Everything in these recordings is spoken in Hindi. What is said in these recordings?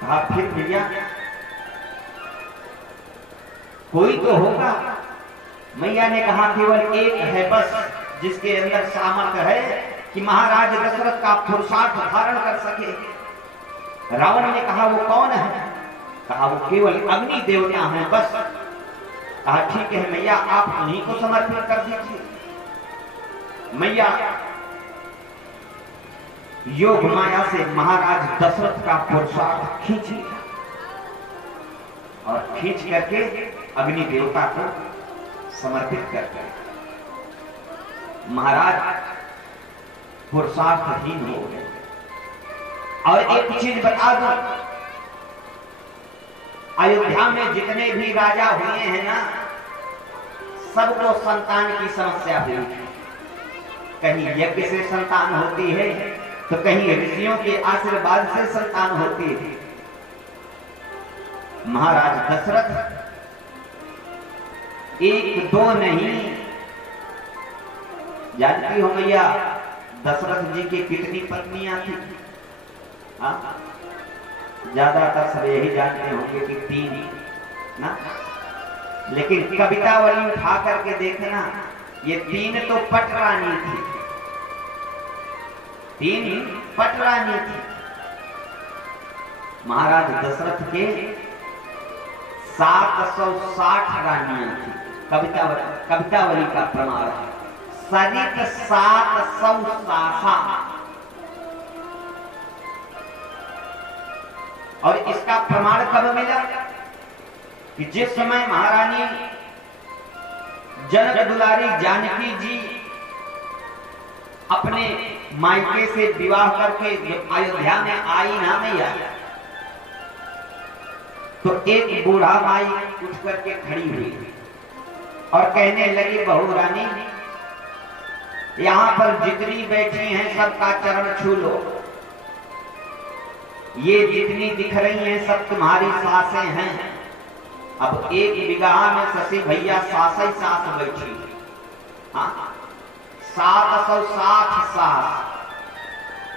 कहा फिर भैया कोई तो होगा। मैया ने कहा केवल एक है बस, जिसके अंदर सामर्थ्य है कि महाराज दशरथ का पुरुषार्थ धारण कर सके। रावण ने कहा वो कौन है? कहा वो केवल अग्नि देवता है बस। कहा ठीक है मैया, आप उन्हीं को समर्पित कर दीजिए। मैया योग माया से महाराज दशरथ का पुरुषार्थ खींच लिया और खींच करके अग्नि देवता को समर्पित करके महाराज पुरुषार्थहीन हो गए। और एक चीज बता दो, अयोध्या में जितने भी राजा हुए हैं ना, सबको संतान की समस्या हुई। कहीं यज्ञ से संतान होती है तो कहीं ऋषियों के आशीर्वाद से संतान होती है। महाराज दशरथ एक दो नहीं, जानती हो मैया दशरथ जी की कितनी पत्नियां थी? ज्यादातर सब यही जानते होंगे कि 3 ना, लेकिन कवितावली उठा करके देखना, ये 3 तो पटरानी थी, 3 पटरानी थी। महाराज दशरथ के 760 रानियां थी। कवितावली का प्रमाण है, सरित 700 और इसका प्रमाण कब मिला कि जिस समय महारानी जनक दुलारी जानकी जी अपने मायके से विवाह करके अयोध्या में आई ना मैया, तो एक बूढ़ा माई उठ करके खड़ी हुई और कहने लगी बहू रानी, यहां पर जितनी बैठी हैं सबका चरण छू लो। ये जितनी दिख रही हैं सब तुम्हारी सासें हैं। अब एक बिगहा में शशि भैया सास ही सास बैठी, 760 सास।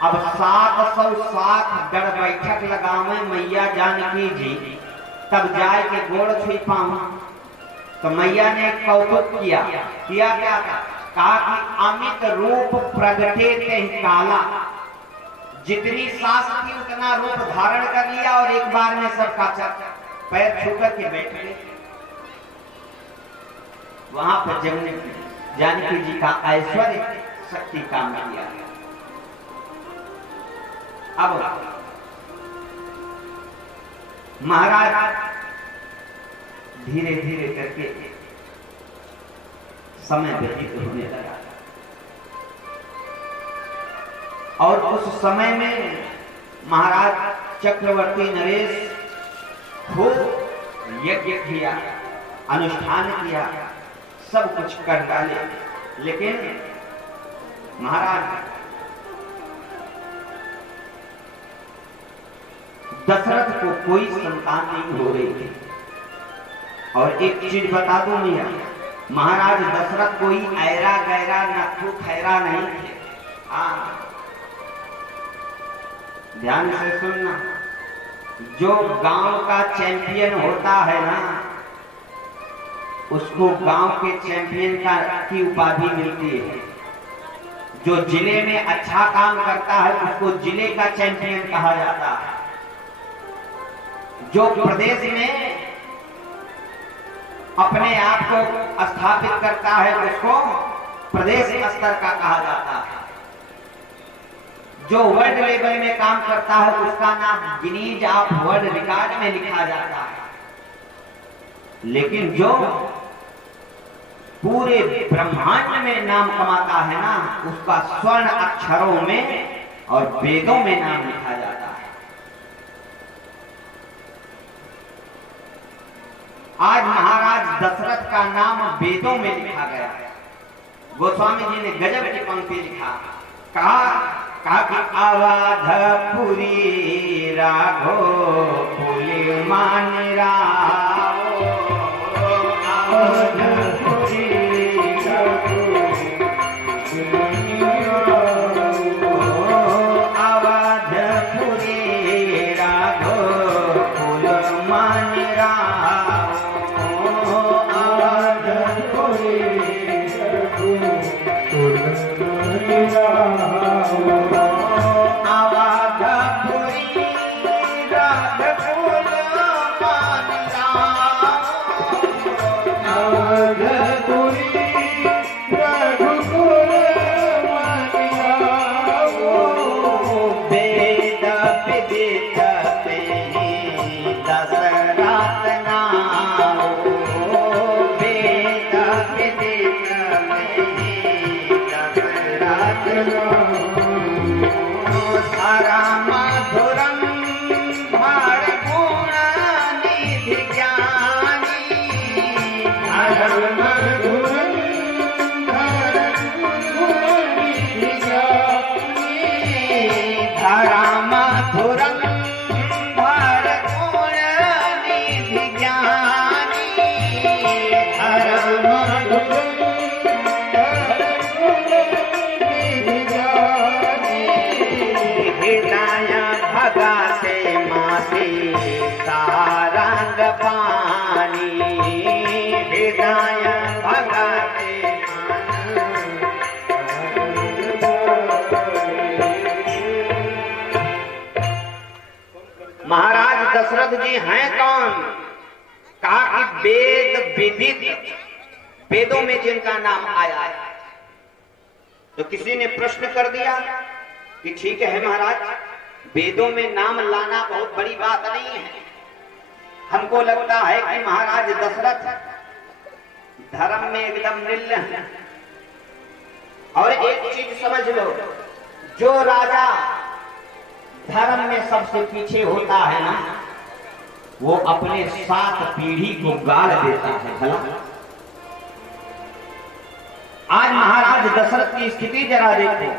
अब 760 गढ़ बैठक लगावे मैया जानकी जी, तब जाए के गोड़ छुई पाऊं। तो मैया ने कौतुक किया क्या? कहा कि अमित रूप प्रगटे ते काला। जितनी सास थी उतना रूप धारण कर लिया और एक बार में सबका पैर छू करके बैठ गए। वहां पर जानकी जी का ऐश्वर्य शक्ति काम किया। अब महाराज धीरे धीरे करके समय व्यतीत होने लगा और उस समय में महाराज चक्रवर्ती नरेश खूब यज्ञ किया, अनुष्ठान किया, सब कुछ कर डाले, लेकिन महाराज दशरथ को कोई संतान नहीं हो रही थी। और एक चीज बता दूं भैया, महाराज दशरथ कोई ऐरा गैरा नथु खैरा नहीं थे। ध्यान से सुनना, जो गांव का चैंपियन होता है ना, उसको गांव के चैंपियन की उपाधि मिलती है। जो जिले में अच्छा काम करता है उसको जिले का चैंपियन कहा जाता है। जो प्रदेश में अपने आप को स्थापित करता है उसको प्रदेश स्तर का कहा जाता है। जो वर्ल्ड लेवल में काम करता है उसका नाम गिनीज ऑफ वर्ल्ड रिकॉर्ड में लिखा जाता है। लेकिन जो पूरे ब्रह्मांड में नाम कमाता है ना, उसका स्वर्ण अक्षरों में और वेदों में नाम लिखा जाता है। आज महाराज दशरथ का नाम वेदों में लिखा गया है। गोस्वामी जी ने गजब की पंक्ति लिखा, कहा कि अवधपुरी राघो पुली मान राओ, अवधपुरी राघो विदेश में दशरथ नाओ, वेद विदेश में दशरथ नाओ। धर्म धुरम भर गुण निधि ज्ञानी, धर्म धुरम भर गुण निधि ज्ञानी, धर्म धुरम भर गुण निधि ज्ञानी, धर्म धुरम भगाते माते सारंग पानी, हृदय भगाते महाराज दशरथ जी हैं कौन? कहा कि वेद विदित, वेदों में जिनका नाम आया है। तो किसी ने प्रश्न कर दिया कि ठीक है महाराज, वेदों में नाम लाना बहुत बड़ी बात नहीं है। हमको लगता है कि महाराज दशरथ धर्म में एकदम निर्लय है। और एक चीज समझ लो, जो राजा धर्म में सबसे पीछे होता है ना, वो अपने 7 पीढ़ी को गाड़ देता है। भला आज महाराज दशरथ की स्थिति जरा देखो।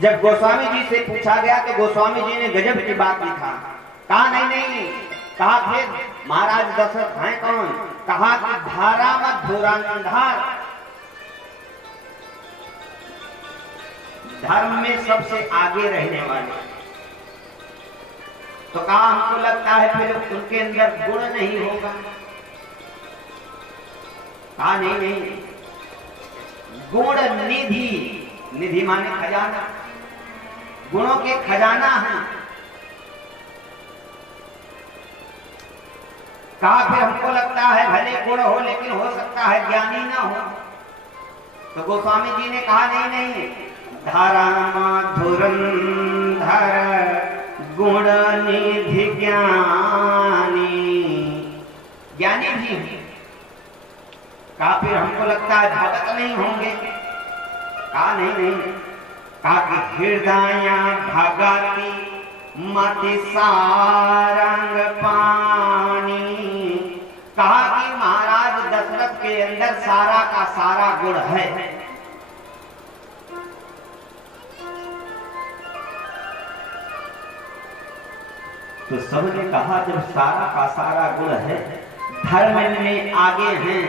जब गोस्वामी जी से पूछा गया तो गोस्वामी जी ने गजब की बात लिखा। कहा नहीं, कहा फिर महाराज दशरथ हैं कौन? कहा कि धारावत धुरंधर, धर्म में सबसे आगे रहने वाले। तो कहा हमको लगता है फिर उनके अंदर गुण नहीं होगा। कहा नहीं, गुण निधि, निधि माने खजाना, गुणों के खजाना है। कहा फिर हमको लगता है भले गुण हो लेकिन हो सकता है ज्ञानी ना हो। तो गोस्वामी जी ने कहा नहीं, धर्म धुरंधर गुण निधि ज्ञानी, ज्ञानी भी है। कहा फिर हमको लगता है भगत नहीं होंगे। कहा नहीं, कहा कि हृदय भगति मति सारंग पानी। कहा कि महाराज दशरथ के अंदर सारा का सारा गुण है। तो सबने कहा जब सारा का सारा गुण है, धर्म में आगे हैं,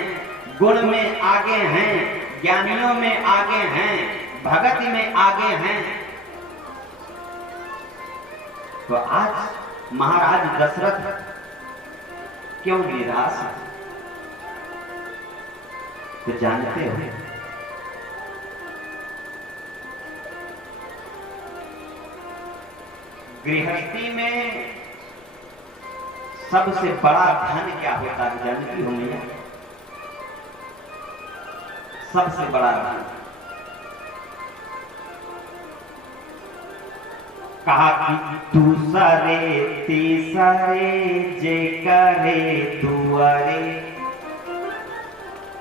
गुण में आगे हैं, ज्ञानियों में आगे हैं, भगति में आगे हैं, तो आज महाराज दशरथ क्यों निराश है? तो जानते हो, गृहस्थी में सबसे बड़ा धन क्या होता है जानती हो मैया? सबसे बड़ा धन, कहा कि दूसरे तीसरे जे करे दुआरे,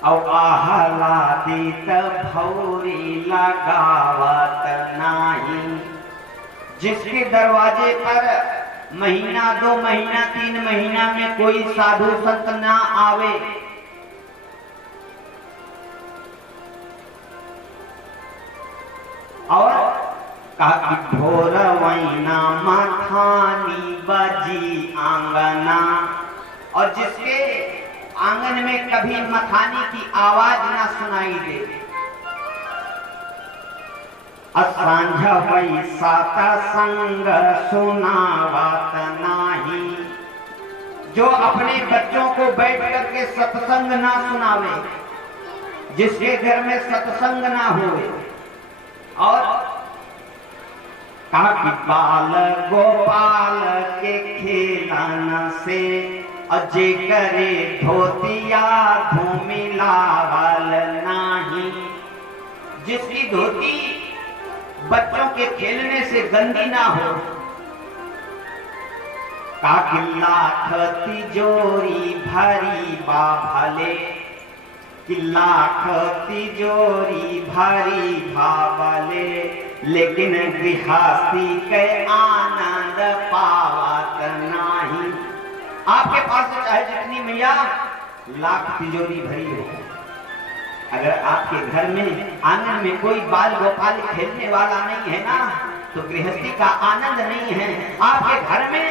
और आह्लादित भौरी लगावत नाही। जिसके दरवाजे पर महीना 2 महीना 3 महीना में कोई साधु संत ना आवे, और कहा कि ढोल वैना मथानी बजी आंगना, और जिसके आंगन में कभी मथानी की आवाज ना सुनाई दे। असंझ वही सात संग सुनावत नाही, जो अपने बच्चों को बैठ करके सत्संग ना सुनावे, जिसके घर में सत्संग ना होवे। और कहा कि बाल गोपाल के खेलन से अजय करे धोतिया धूमिलावल नाही, जिसकी धोती बच्चों के खेलने से गंदी ना हो, का लाख तिजोरी भरी बा भले, कि लाख तिजोरी भरी भावले, लेकिन गृहस्थी के आनंद पावत नहीं। आपके पास चाहे जितनी मैया लाख तिजोरी भरी हो, अगर आपके घर में आंगन में कोई बाल गोपाल खेलने वाला नहीं है ना, तो गृहस्थी का आनंद नहीं है। आपके घर में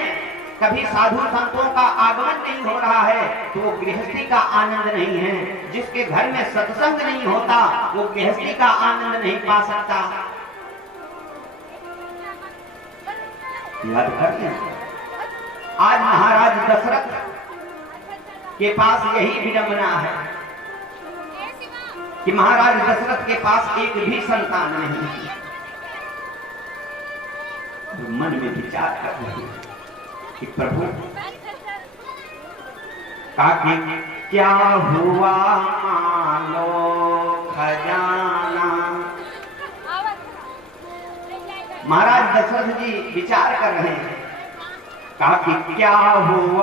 कभी साधु संतों का आगमन नहीं हो रहा है, तो वो गृहस्थी का आनंद नहीं है। जिसके घर में सत्संग नहीं होता, वो गृहस्थी का आनंद नहीं पा सकता। याद करते हैं, आज महाराज दशरथ के पास यही विडंबना है कि महाराज दशरथ के पास एक भी संतान नहीं है। तो मन में विचार कर रहे हैं कि प्रभु काकी क्या हुआ मानो खजाना। महाराज दशरथ जी विचार कर रहे हैं, काकी क्या हुआ